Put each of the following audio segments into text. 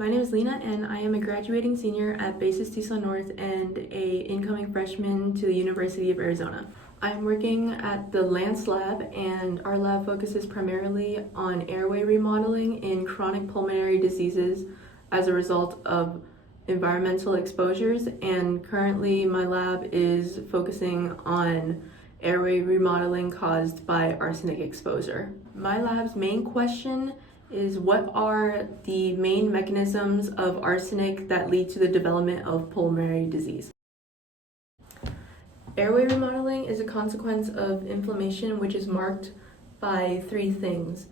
My name is Lina and I am a graduating senior at Basis Tucson North and a incoming freshman to the University of Arizona. I'm working at the Lance Lab, and our lab focuses primarily on airway remodeling in chronic pulmonary diseases as a result of environmental exposures, and currently my lab is focusing on airway remodeling caused by arsenic exposure. My lab's main question is, what are the main mechanisms of arsenic that lead to the development of pulmonary disease? Airway remodeling is a consequence of inflammation, which is marked by three things: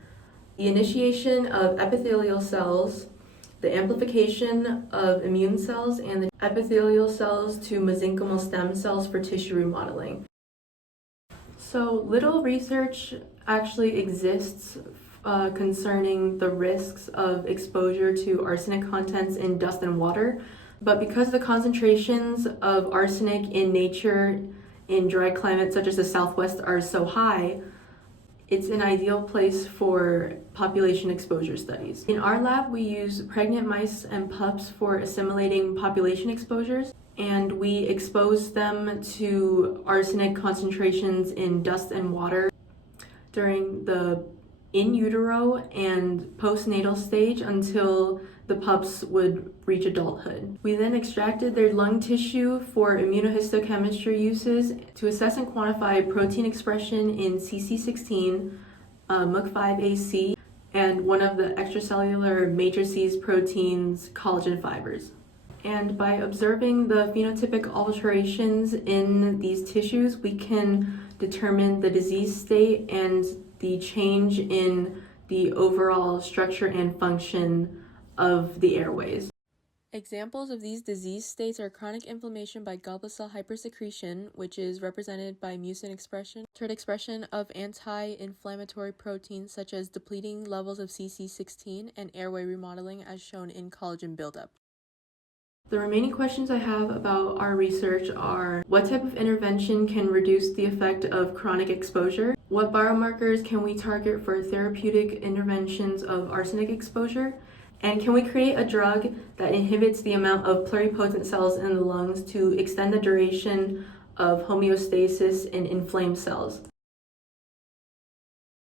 the initiation of epithelial cells, the amplification of immune cells, and the epithelial cells to mesenchymal stem cells for tissue remodeling. So little research actually exists concerning the risks of exposure to arsenic contents in dust and water, but because the concentrations of arsenic in nature in dry climates such as the Southwest are so high, it's an ideal place for population exposure studies. In our lab, we use pregnant mice and pups for assimilating population exposures, and we expose them to arsenic concentrations in dust and water during the in utero and postnatal stage until the pups would reach adulthood. We then extracted their lung tissue for immunohistochemistry uses to assess and quantify protein expression in CC16, MUC5AC, and one of the extracellular matrices proteins, collagen fibers. And by observing the phenotypic alterations in these tissues, we can determine the disease state and the change in the overall structure and function of the airways. Examples of these disease states are chronic inflammation by goblet cell hypersecretion, which is represented by mucin expression, TERT expression of anti-inflammatory proteins such as depleting levels of CC16, and airway remodeling as shown in collagen buildup. The remaining questions I have about our research are: what type of intervention can reduce the effect of chronic exposure? What biomarkers can we target for therapeutic interventions of arsenic exposure? And can we create a drug that inhibits the amount of pluripotent cells in the lungs to extend the duration of homeostasis in inflamed cells?